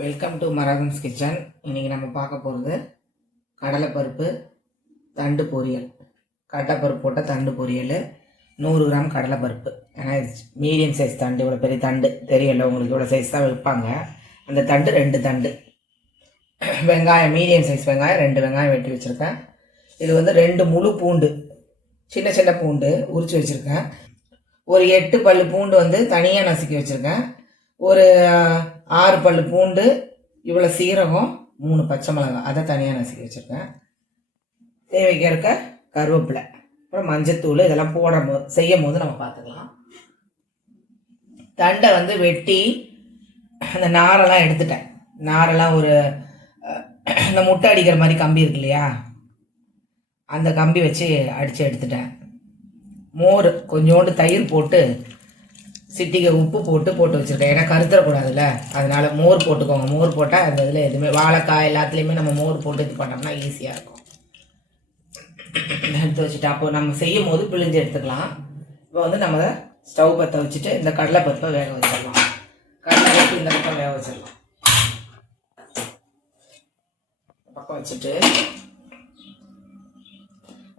Welcome to மராகன்ஸ் kitchen. இன்றைக்கி நம்ம பார்க்க போகிறது கடலைப்பருப்பு தண்டு பொரியல். கடலைப்பருப்பு போட்ட தண்டு பொரியல் 100 கிராம் கடலைப்பருப்பு. ஏன்னா மீடியம் சைஸ் தண்டு, இவ்வளோ பெரிய தண்டு தெரியல உங்களுக்கு, இவ்வளோ சைஸ் தான் வைப்பாங்க. அந்த தண்டு 2 தண்டு. வெங்காயம் மீடியம் சைஸ் வெங்காயம் 2 வெங்காயம் வெட்டி வச்சுருக்கேன். இது வந்து 2 முழு பூண்டு, சின்ன சின்ன பூண்டு உரித்து வச்சுருக்கேன். ஒரு 8 பல் பூண்டு வந்து தனியாக நசுக்கி வச்சுருக்கேன். ஒரு 6 பல் பூண்டு, இவ்வளோ சீரகம், 3 பச்சை மிளகாய் அதை தனியாக நசுக்கி வச்சுருக்கேன். தேவைக்கு இருக்க கருவேப்பிலை, அப்புறம் மஞ்சத்தூள் இதெல்லாம் செய்யும் போது நம்ம பார்த்துக்கலாம். தண்டை வந்து வெட்டி அந்த நாரெல்லாம் எடுத்துட்டேன். நாரெல்லாம் ஒரு இந்த முட்டை அடிக்கிற மாதிரி கம்பி இருக்கு இல்லையா, அந்த கம்பி வச்சு அடித்து எடுத்துட்டேன். மோர் கொஞ்சோண்டு தயிர் போட்டு சிட்டிகை உப்பு போட்டு வச்சுருக்கேன். ஏன்னா கருத்தரக்கூடாதுல்ல, அதனால் மோர் போட்டுக்கோங்க. மோர் போட்டால் அந்த இதில் எதுவுமே வாழைக்காய் எல்லாத்துலேயுமே நம்ம மோர் போட்டு இது பண்ணோம்னா ஈஸியாக இருக்கும். எடுத்து வச்சுட்டு அப்போ நம்ம செய்யும் போது பிழிஞ்சு எடுத்துக்கலாம். இப்போ வந்து நம்ம ஸ்டவ் பற்ற வச்சுட்டு இந்த கடலைப்பருப்பை வேக வச்சிடலாம். கடலைப்பருப்பு இந்த பக்கம் வேக வச்சிடலாம். பக்கம் வச்சுட்டு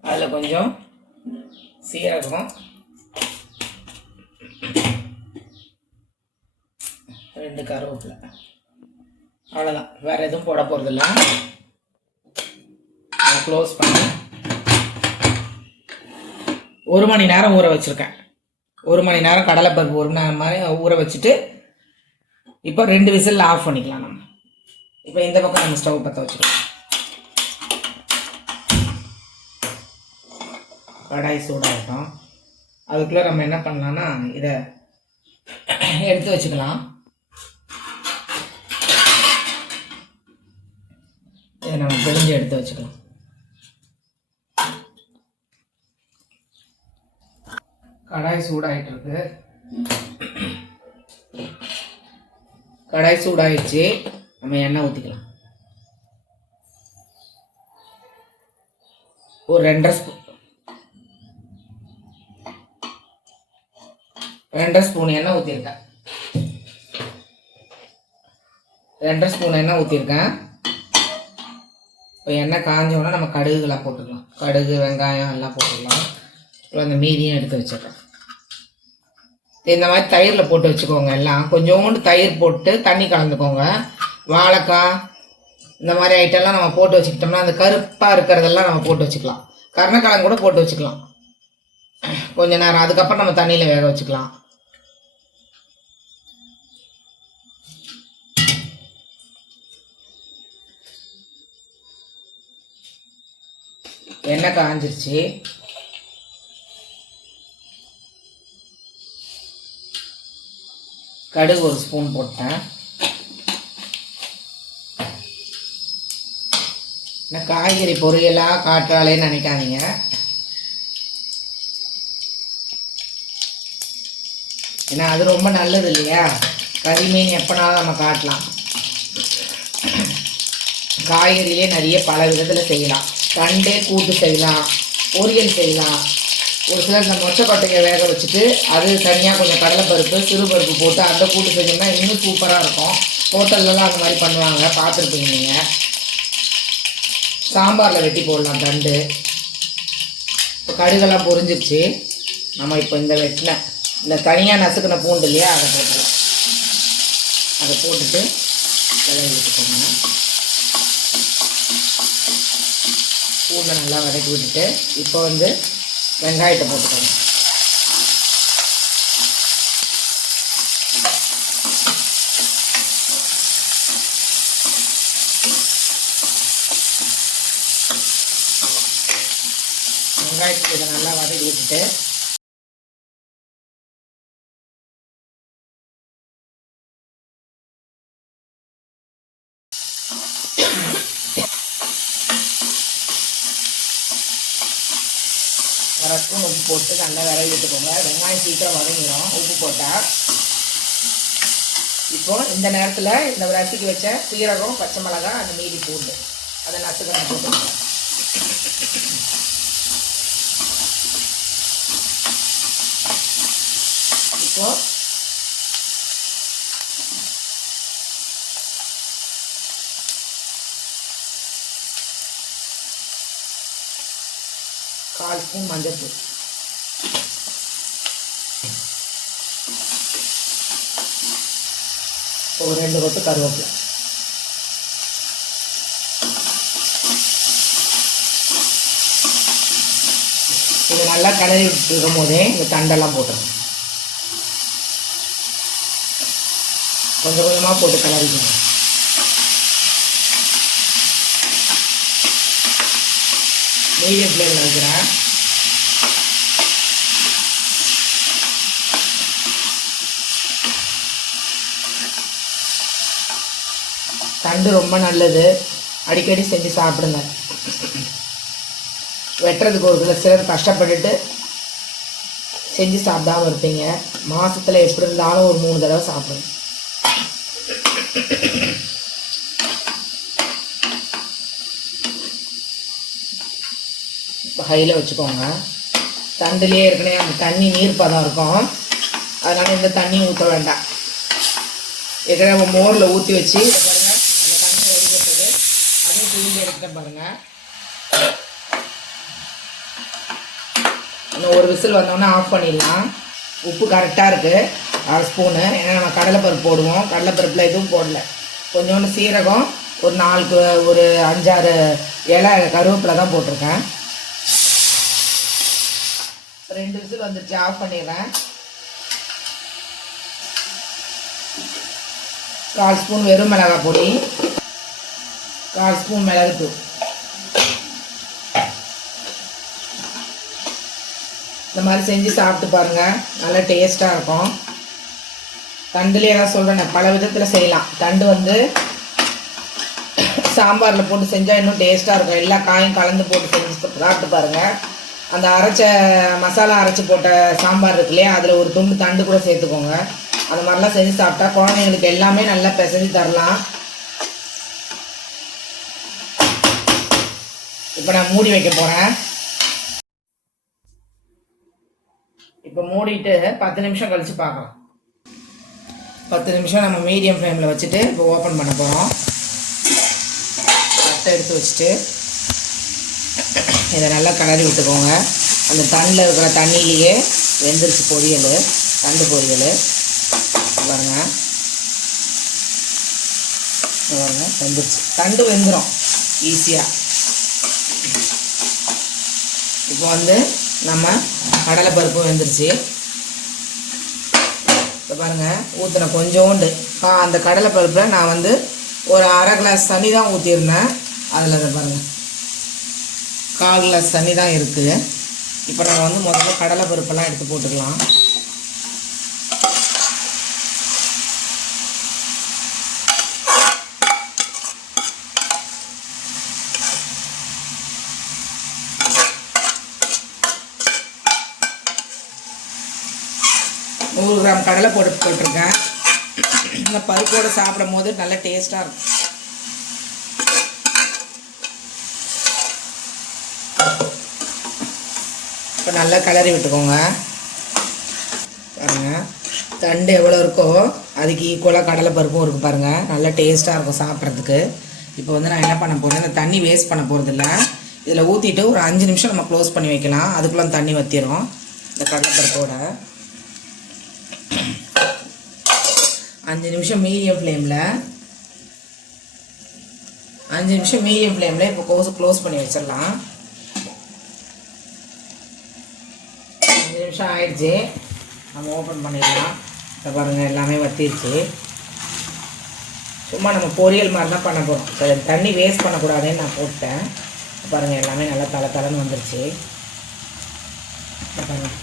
அதில் கொஞ்சம் சீரகம், 2 கருவேப்பிலை, அவ்வளோதான். வேறு எதுவும் போட போகிறதில்ல. க்ளோஸ் பண்ணி 1 மணி நேரம் ஊற வச்சுருக்கேன். 1 மணி நேரம் கடலைப்பருப்பு 1 மணி நேரம் மாதிரி ஊற வச்சுட்டு இப்போ 2 விசிலில் ஆஃப் பண்ணிக்கலாம். நம்ம இப்போ இந்த பக்கம் நம்ம ஸ்டவ் பற்ற வச்சுக்கலாம். கடாய் சூடாகட்டும். அதுக்குள்ளே நம்ம என்ன பண்ணலான்னா இதை எடுத்து வச்சுக்கலாம். இதை நம்ம பிழிஞ்சு எடுத்து வச்சுக்கலாம். கடாய் சூடாகிட்டு இருக்கு. கடாய் சூடாகிடுச்சு. நம்ம எண்ணெய் ஊற்றிக்கலாம். ஒரு 2.5 ஸ்பூன் எண்ணெய் ஊற்றிருக்கேன். 2.5 ஸ்பூன் எண்ணெய் ஊற்றிருக்கேன். இப்போ எண்ணெய் காஞ்சோன்னா நம்ம கடுகுலாம் போட்டுக்கலாம். கடுகு, வெங்காயம் எல்லாம் போட்டுக்கலாம். இப்போ அந்த மீதியும் எடுத்து வச்சுருக்கேன். இந்த மாதிரி தயிரில் போட்டு வச்சுக்கோங்க. எல்லாம் கொஞ்சோண்டு தயிர் போட்டு தண்ணி கலந்துக்கோங்க. வாழைக்காய் இந்த மாதிரி ஐட்டம்லாம் நம்ம போட்டு வச்சுக்கிட்டோம்னா அந்த கருப்பாக இருக்கிறதெல்லாம் நம்ம போட்டு வச்சுக்கலாம். கருணக்கிழங்கு கூட போட்டு வச்சுக்கலாம் கொஞ்ச நேரம். அதுக்கப்புறம் நம்ம தண்ணியில் வேக வச்சுக்கலாம். எண்ணெய் காஞ்சிருச்சு. கடுகு 1 ஸ்பூன் போட்டேன். காய்கறி பொரியலாக காட்டுறாளேன்னு நினைக்காதீங்க. ஏன்னா அது ரொம்ப நல்லது இல்லையா. கறிமீன் எப்போனாலும் நம்ம காட்டலாம். காய்கறியிலே நிறைய பல விதத்தில் செய்யலாம். தண்டே கூட்டு செய்யலாம், பொரியல் செய்யலாம். ஒரு சிலர் இந்த மொச்சக்கொட்டையை வேக வச்சுட்டு அது தனியாக கொஞ்சம் கடலைப்பருப்பு, சிறுபருப்பு போட்டு அந்த கூட்டு செஞ்சோம்னா இன்னும் சூப்பராக இருக்கும். ஹோட்டல்லலாம் அந்த மாதிரி பண்ணுவாங்க, பார்த்துருப்பீங்க நீங்கள். சாம்பாரில் வெட்டி போடலாம் தண்டு. இப்போ கடுகெல்லாம் பொரிஞ்சிருச்சு. நம்ம இப்போ இந்த வெட்டின இந்த தனியாக நசுக்கின பூண்டு இல்லையா, அதை போட்டுக்கலாம். அதை போட்டுட்டு கிளறி விட்டுக்கோங்க. பூண்டை நல்லா வதக்கி விட்டுட்டு இப்போ வந்து வெங்காயத்தை போட்டுக்கோங்க. வெங்காயத்துக்கு இதை நல்லா வதக்கி விட்டுட்டு ஒரு ஸ்பூன் உப்பு போட்டு நல்லா விரவி விட்டுக்கோங்க. வெங்காயம் சீக்கிரம் வதங்கிடும் உப்பு போட்டால். இப்போது இந்த நேரத்தில் இந்த நசுக்கி வச்ச சீரகம், பச்சை மிளகாய், அந்த மீதி பூண்டு அதை நசுக்கணும் போட்டுக்கோங்க. இப்போது 1/4 ஸ்பூன் மஞ்சள்தூள், ஒரு 2 கொத்து கருவேப்பிலை. இது நல்லா கிளறி விட்டு இருக்கும் போதே இந்த தண்டெல்லாம் போட்டுருங்க. கொஞ்சம் கொஞ்சமாக போட்டு கிளறிக்கணும். மீடியம் ஃப்ளேமில் வைக்கிறேன். தண்டு ரொம்ப நல்லது, அடிக்கடி செஞ்சு சாப்பிடுங்க. வெட்டுறதுக்கு ஒரு சிலர் கஷ்டப்பட்டுட்டு செஞ்சு சாப்பிடாம இருப்பீங்க. மாதத்தில் எப்படி இருந்தாலும் ஒரு 3 தடவை சாப்பிடுங்க. இப்போ ஹையில் வச்சுக்கோங்க. தண்டுலேயே ஏற்கனவே அந்த தண்ணி நீர் பதம் இருக்கும், அதனால் இந்த தண்ணி ஊற்ற வேண்டாம். ஏற்கனவே மோரில் ஊற்றி வச்சு பாருங்கள், அந்த தண்ணி வடிகட்டுது, அதையும் புரிஞ்சு எடுத்துகிட்ட பாருங்கள். இன்னும் ஒரு விசில் வந்தோடனே ஆஃப் பண்ணிடலாம். உப்பு கரெக்டாக இருக்குது, 1/2 ஸ்பூனு. ஏன்னா நம்ம கடலைப்பருப்பு போடுவோம், கடலைப்பருப்பில் எதுவும் போடல. கொஞ்சோண்டு சீரகம், ஒரு 5-6 இலை கருவேப்பிலை தான் போட்டிருக்கேன். 2 விசில் வந்துடுச்சு, ஆஃப் பண்ணிடுறேன். 1/4 ஸ்பூன் வெறும் மிளகாய் பொடி, 1/4 ஸ்பூன் மிளகுத்தூள். இந்த மாதிரி செஞ்சு சாப்பிட்டு பாருங்கள், நல்லா டேஸ்ட்டாக இருக்கும். தண்டுலேயே நான் சொல்கிறேன், பல விதத்தில் செய்யலாம். தண்டு வந்து சாம்பாரில் போட்டு செஞ்சால் இன்னும் டேஸ்ட்டாக இருக்கும். எல்லா காயும் கலந்து போட்டு செஞ்சு சாப்பிட்டு பாருங்கள். அந்த மசாலா அரைச்சி போட்ட சாம்பார் இருக்கு இல்லையா, அதில் ஒரு துண்டு தண்டு கூட சேர்த்துக்கோங்க. அந்த மாதிரிலாம் செஞ்சு சாப்பிட்டா குழந்தைங்களுக்கு எல்லாமே நல்லா பிசைஞ்சு தரலாம். இப்போ நான் மூடி வைக்க போகிறேன். இப்போ மூடிட்டு 10 நிமிஷம் கழித்து பார்க்கலாம். 10 நிமிஷம் நம்ம மீடியம் ஃப்ளேமில் வச்சுட்டு இப்போ ஓப்பன் பண்ண போகிறோம். தட்டை எடுத்து வச்சுட்டு இதை நல்லா கிளறி விட்டுக்கோங்க. அந்த தண்டில் இருக்கிற தண்ணியிலேயே வெந்துருச்சு பொரியல், தண்டு பொரியல். பாருங்கள் வெந்துருச்சு, தண்டு வெந்துடும் ஈஸியாக. இப்போ வந்து நம்ம கடலைப்பருப்பு வெந்துருச்சு. இப்போ பாருங்கள், ஊற்றின கொஞ்சோண்டு அந்த கடலைப்பருப்பில் நான் வந்து ஒரு 1/2 கிளாஸ் தண்ணி தான் ஊற்றிருந்தேன். அதில் அதை பாருங்கள் 1/4 கிளாஸ் தண்ணி தான் இருக்குது. இப்போ நம்ம வந்து முதல்ல கடலைப்பருப்பெல்லாம் எடுத்து போட்டுக்கலாம். நூறு கிராம் கடலை போட்டிருக்கேன். இந்த பருப்போடு சாப்பிடும் போது நல்ல டேஸ்ட்டாக இருக்கும். இப்போ நல்லா கிளறி விட்டுக்கோங்க. பாருங்கள், தண்டு எவ்வளோ இருக்கோ அதுக்கு ஈக்குவலாக கடலை பருப்பும் இருக்குது பாருங்கள். நல்லா டேஸ்ட்டாக இருக்கும் சாப்பிட்றதுக்கு. இப்போ வந்து நான் என்ன பண்ண போகிறேன், இந்த தண்ணி வேஸ்ட் பண்ண போகிறதில்ல. இதில் ஊற்றிட்டு ஒரு 5 நிமிஷம் நம்ம க்ளோஸ் பண்ணி வைக்கலாம். அதுக்குள்ளே தண்ணி வற்றிடும் இந்த கடலைப்பருப்போட. 5 நிமிஷம் மீடியம் ஃப்ளேமில் இப்போ க்ளோஸ் பண்ணி வச்சிடலாம். 5 நிமிஷம் ஆயிடுச்சு, நம்ம ஓப்பன் பண்ணிடலாம். இப்போ பாருங்கள், எல்லாமே வற்றிடுச்சு. சும்மா நம்ம பொரியல் மாதிரி தான் பண்ண போகிறோம். தண்ணி வேஸ்ட் பண்ணக்கூடாதுன்னு நான் போட்டேன். பாருங்கள், எல்லாமே நல்லா தளன்னு வந்துருச்சு. பாருங்கள்,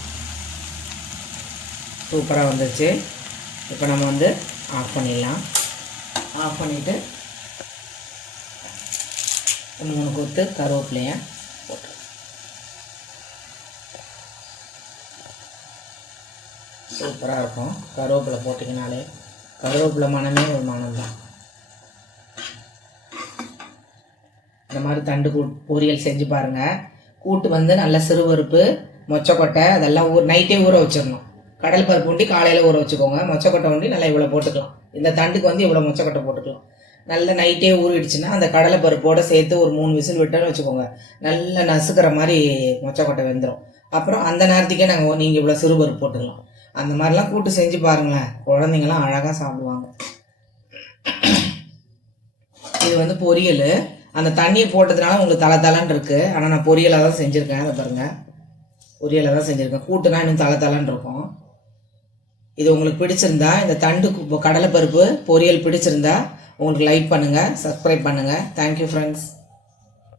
சூப்பராக வந்துருச்சு. இப்போ நம்ம வந்து ஆஃப் பண்ணிடலாம். ஆஃப் பண்ணிவிட்டு 3 கொத்து கருவேப்பிலையை போட்டு சூப்பராக இருக்கும். கருவேப்பிலை போட்டிங்கனாலே கருவேப்பிலை மனமே ஒரு மனம் தான். இந்த மாதிரி தண்டு பொரியல் செஞ்சு பாருங்கள். கூட்டு வந்து நல்ல சிறுபருப்பு, மொச்சக்கொட்டை அதெல்லாம் நைட்டே ஊற வச்சிடணும். கடல் பருப்பு உண்டி காலையில் ஊற வச்சுக்கோங்க. மொச்சக்கொட்டை உண்டி நல்லா இவ்வளோ போட்டுக்கலாம். இந்த தண்டுக்கு வந்து இவ்வளோ மொச்சக்கொட்டை போட்டுக்கலாம். நல்ல நைட்டே ஊறிடுச்சுன்னா அந்த கடலைப்பருப்போடு சேர்த்து ஒரு 3 விசில் விட்டோன்னு வச்சுக்கோங்க, நல்லா நசுக்கிற மாதிரி மொச்சக்கொட்டை வெந்துடும். அப்புறம் அந்த நேரத்துக்கே நீங்கள் இவ்வளோ சிறுபருப்பு போட்டுக்கலாம். அந்த மாதிரிலாம் கூட்டு செஞ்சு பாருங்களேன், குழந்தைங்களாம் அழகாக சாப்பிடுவாங்க. இது வந்து பொரியல். அந்த தண்ணியை போட்டதுனால உங்களுக்கு தலை இருக்குது. ஆனால் நான் பொரியலாக தான் செஞ்சுருக்கேன். அதை பாருங்கள், பொரியலாக தான் செஞ்சுருக்கேன். கூட்டுனா இன்னும் தலை இருக்கும். இது உங்களுக்கு பிடிச்சிருந்தா, இந்த தண்டு கடலைப்பருப்பு பொரியல் பிடிச்சிருந்தா உங்களுக்கு லைக் பண்ணுங்கள், சப்ஸ்கிரைப் பண்ணுங்கள். Thank you friends.